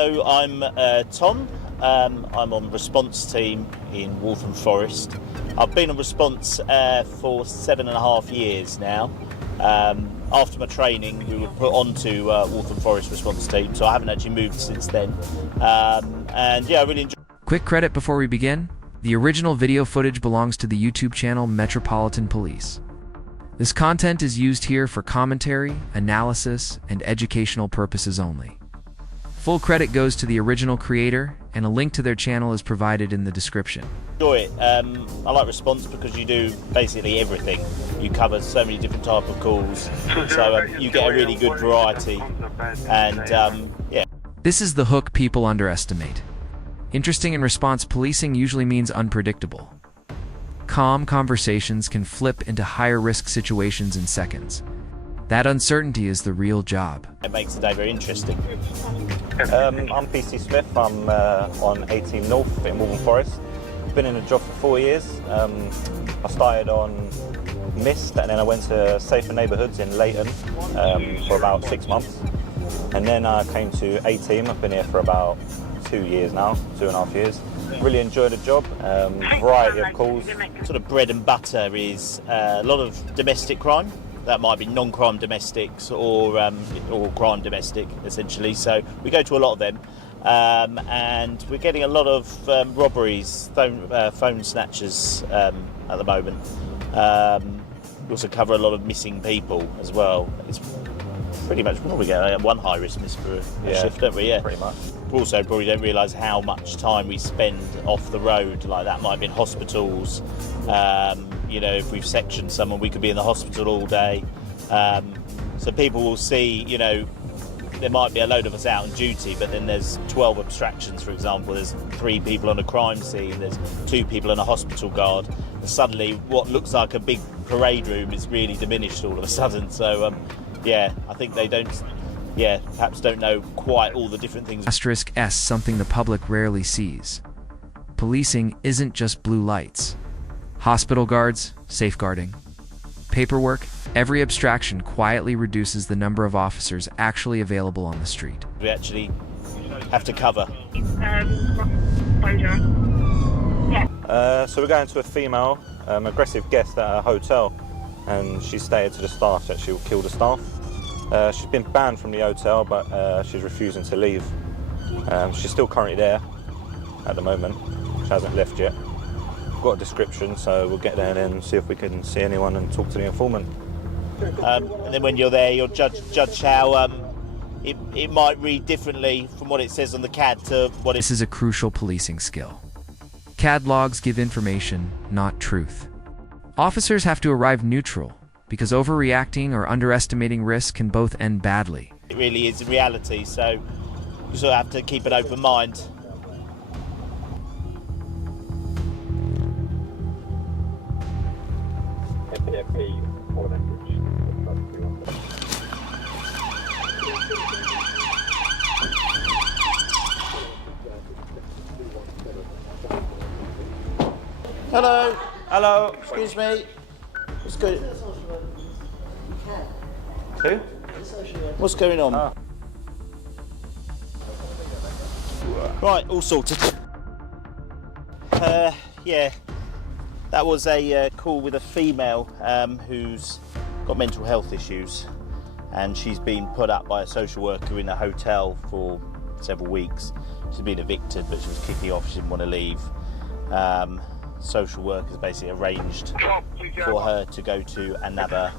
Hello, I'm Tom. I'm on response team in Waltham Forest. I've been on response for 7.5 years now. After my training, we were put onto Waltham Forest response team, so I haven't actually moved since then. And yeah, I really enjoy. Quick credit before we begin. The original video footage belongs to the YouTube channel Metropolitan Police. This content is used here for commentary, analysis, and educational purposes only. Full credit goes to the original creator, and a link to their channel is provided in the description. Enjoy it. I like response because you do basically everything. You cover so many different type of calls, so you get a really good variety. And yeah. This is the hook people underestimate. Interesting in response policing usually means unpredictable. Calm conversations can flip into higher risk situations in seconds. That uncertainty is the real job. It makes the day very interesting. I'm PC Smith. I'm on 18 North in Waltham Forest. Been in the job for 4 years. I started on Mist and then I went to Safer Neighbourhoods in Leighton for about 6 months. And then I came to A-Team. I've been here for about 2 years now, 2.5 years. Really enjoy the job, variety of calls. Sort of bread and butter is a lot of domestic crime. That might be non-crime domestics or crime domestic, essentially. So we go to a lot of them, and we're getting a lot of robberies, phone snatchers at the moment. We also cover a lot of missing people as well. It's pretty much we get one high risk miss for a shift, don't we? Yeah, pretty much. We also probably don't realise how much time we spend off the road. Like that might be in hospitals. You know, if we've sectioned someone, we could be in the hospital all day. So people will see, you know, there might be a load of us out on duty, but then there's 12 abstractions, for example. There's 3 people on a crime scene, there's 2 people on a hospital guard. And suddenly what looks like a big parade room is really diminished all of a sudden. So, yeah, I think they perhaps don't know quite all the different things. Asterisk S, something the public rarely sees. Policing isn't just blue lights. Hospital guards, safeguarding. Paperwork, every abstraction quietly reduces the number of officers actually available on the street. We actually have to cover. So we're going to a female aggressive guest at a hotel, and she stated to the staff that she will kill the staff. She's been banned from the hotel, but she's refusing to leave. She's still currently there at the moment. She hasn't left yet. We've got a description, so we'll get there and see if we can see anyone and talk to the informant. And then when you're there, you'll judge how it might read differently from what it says on the CAD to what it. This is a crucial policing skill. CAD logs give information, not truth. Officers have to arrive neutral, because overreacting or underestimating risk can both end badly. It really is reality, so you sort of have to keep an open mind. Hello. Hello. Excuse me. What's going? Who? What's going on? Right, all sorted. Yeah, that was a call with a female who's got mental health issues, and she's been put up by a social worker in a hotel for several weeks. She's been evicted, but she was kicking off. She didn't want to leave. Social workers basically arranged for her to go to another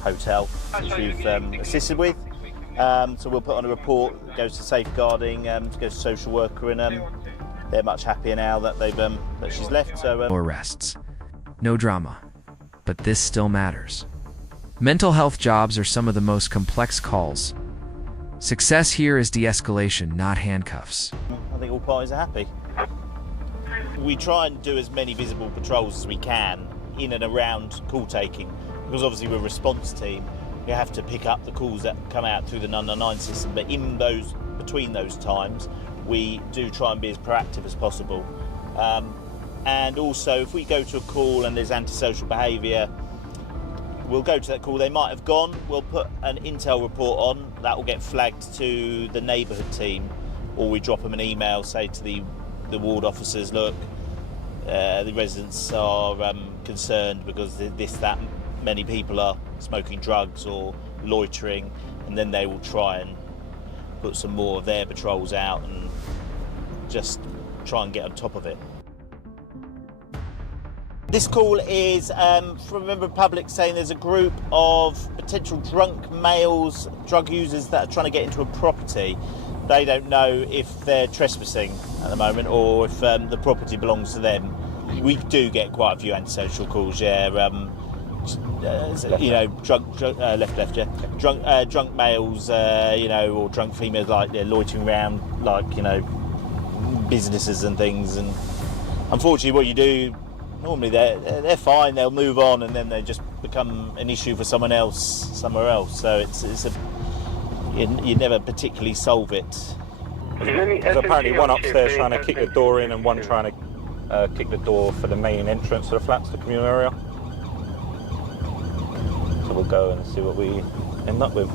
hotel, which we've assisted with. So we'll put on a report, goes to safeguarding, goes to social worker, and they're much happier now that they've that she's left. So Arrests. No drama, but this still matters. Mental health jobs are some of the most complex calls. Success here is de-escalation, not handcuffs. I think all parties are happy. We try and do as many visible patrols as we can in and around call taking, because obviously we're a response team. We have to pick up the calls that come out through the 999 system, but between those times, we do try and be as proactive as possible. And also, if we go to a call and there's antisocial behaviour, we'll go to that call. They might have gone. We'll put an intel report on that will get flagged to the neighbourhood team, or we drop them an email, say to the ward officers, look, the residents are concerned because that many people are smoking drugs or loitering, and then they will try and put some more of their patrols out and just try and get on top of it. This call is from a member of the public saying there's a group of potential drunk males, drug users that are trying to get into a property. They don't know if they're trespassing at the moment or if the property belongs to them. We do get quite a few antisocial calls, yeah. Drunk males, or drunk females, like they're loitering around, like, businesses and things. And unfortunately, what you do, normally they're fine, they'll move on, and then they just become an issue for someone else somewhere else. So you never particularly solve it. There's apparently one upstairs trying to kick the door in and one trying to kick the door for the main entrance to the flats, the communal area. So we'll go and see what we end up with.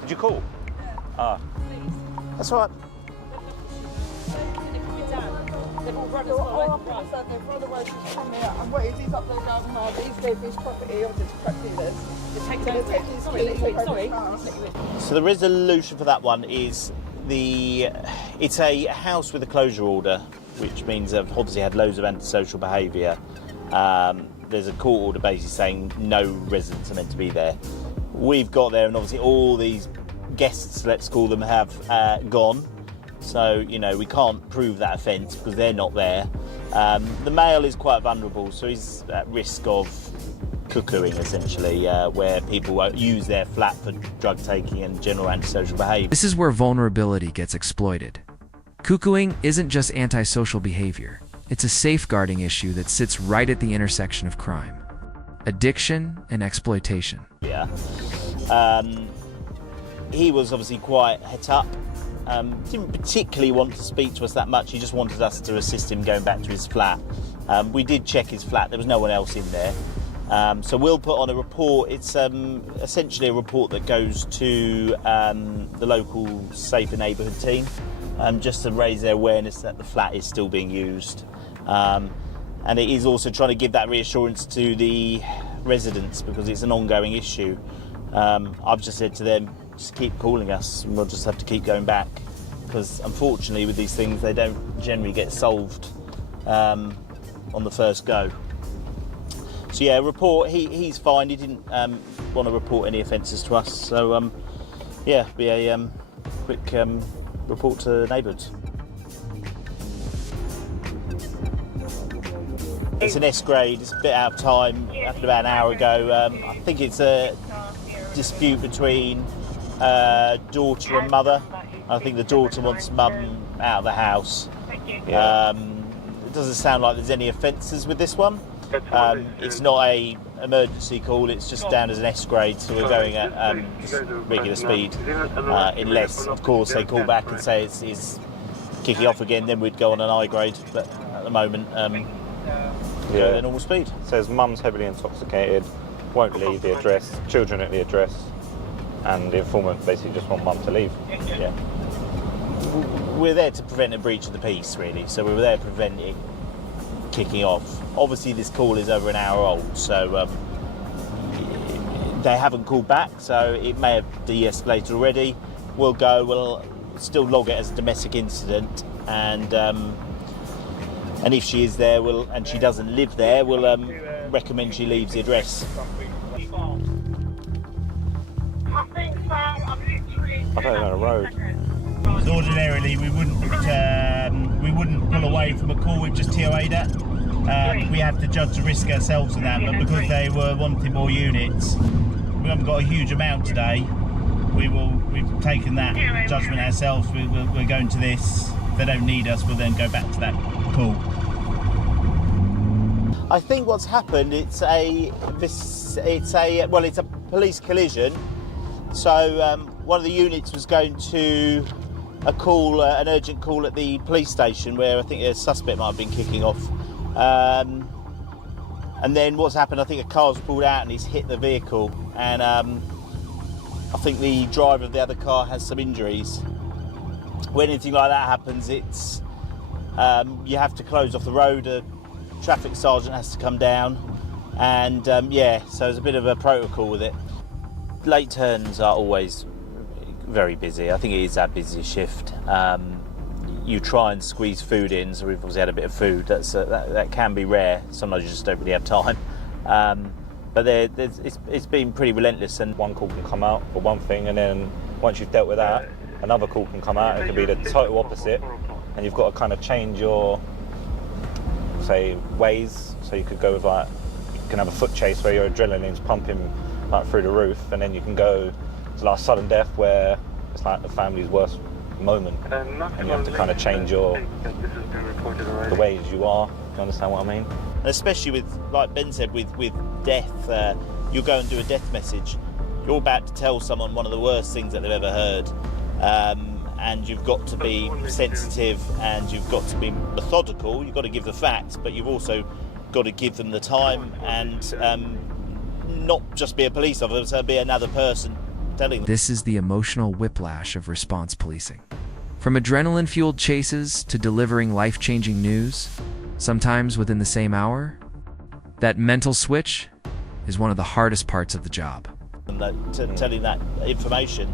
Did you call? Ah. That's all right. They've all run as well. They've run away from here. And what is he's up there going hard? He's leaving his property or just crack dealers. Sorry. So the resolution for that one is it's a house with a closure order, which means they've obviously had loads of antisocial behaviour. There's a court order basically saying no residents are meant to be there. We've got there, and obviously all these guests, let's call them, have gone. So, we can't prove that offence because they're not there. The male is quite vulnerable, so he's at risk of cuckooing, essentially, where people use their flat for drug taking and general antisocial behaviour. This is where vulnerability gets exploited. Cuckooing isn't just antisocial behavior. It's a safeguarding issue that sits right at the intersection of crime, addiction, and exploitation. Yeah. He was obviously quite het up. Didn't particularly want to speak to us that much. He just wanted us to assist him going back to his flat. We did check his flat. There was no one else in there. So we'll put on a report. It's essentially a report that goes to the local Safer Neighbourhood team, just to raise their awareness that the flat is still being used. And it is also trying to give that reassurance to the residents because it's an ongoing issue. I've just said to them, just keep calling us and we'll just have to keep going back because unfortunately with these things they don't generally get solved on the first go. So yeah, report, he's fine, he didn't want to report any offences to us, so yeah, be a quick report to neighbours. It's an S grade, it's a bit out of time, happened about an hour ago. I think it's a dispute between daughter and mother. I think the daughter wants mum out of the house. It doesn't sound like there's any offences with this one. It's not a emergency call, it's just down as an S grade, so we're going at just regular speed. Unless, of course, they call back and say it's kicking off again, then we'd go on an I grade. But at the moment, at normal speed. It says mum's heavily intoxicated, won't leave the address, children at the address, and the informant basically just want mum to leave. Yeah. We're there to prevent a breach of the peace, really, so we were there to prevent it kicking off. Obviously this call is over an hour old, so they haven't called back, so it may have de-escalated already. We'll still log it as a domestic incident, and if she is there, and she doesn't live there, we'll recommend she leaves the address. I don't know the road. So ordinarily we wouldn't pull away from a call we've just TOA'd at. We have to judge the risk ourselves in that, but because they were wanting more units, we haven't got a huge amount today. We've taken that judgment ourselves. We're going to this. If they don't need us, we'll then go back to that call. I think what's happened, it's a police collision. So one of the units was going to a call, an urgent call at the police station where I think a suspect might have been kicking off. And then what's happened, I think a car's pulled out and he's hit the vehicle, and I think the driver of the other car has some injuries. When anything like that happens, it's you have to close off the road, a traffic sergeant has to come down, and yeah, so there's a bit of a protocol with it. Late turns are always very busy. I think it is our busiest shift. You try and squeeze food in, so we've obviously had a bit of food. That can be rare. Sometimes you just don't really have time. But it's been pretty relentless. And One call can come out for one thing, and then once you've dealt with that, another call can come out. It could be the total opposite, and you've got to kind of change your, say, ways. So you could go with you can have a foot chase where your adrenaline's pumping like through the roof, and then you can go to like sudden death where it's like the family's worst moment, and you have to kind of change the ways you are. Do you understand what I mean? especially with, like Ben said, with death, you'll go and do a death message. You're about to tell someone one of the worst things that they've ever heard, and you've got to be sensitive and you've got to be methodical. You've got to give the facts, but you've also got to give them the time and not just be a police officer, be another person telling them. This is the emotional whiplash of response policing. From adrenaline-fueled chases to delivering life-changing news, sometimes within the same hour, that mental switch is one of the hardest parts of the job. Telling that information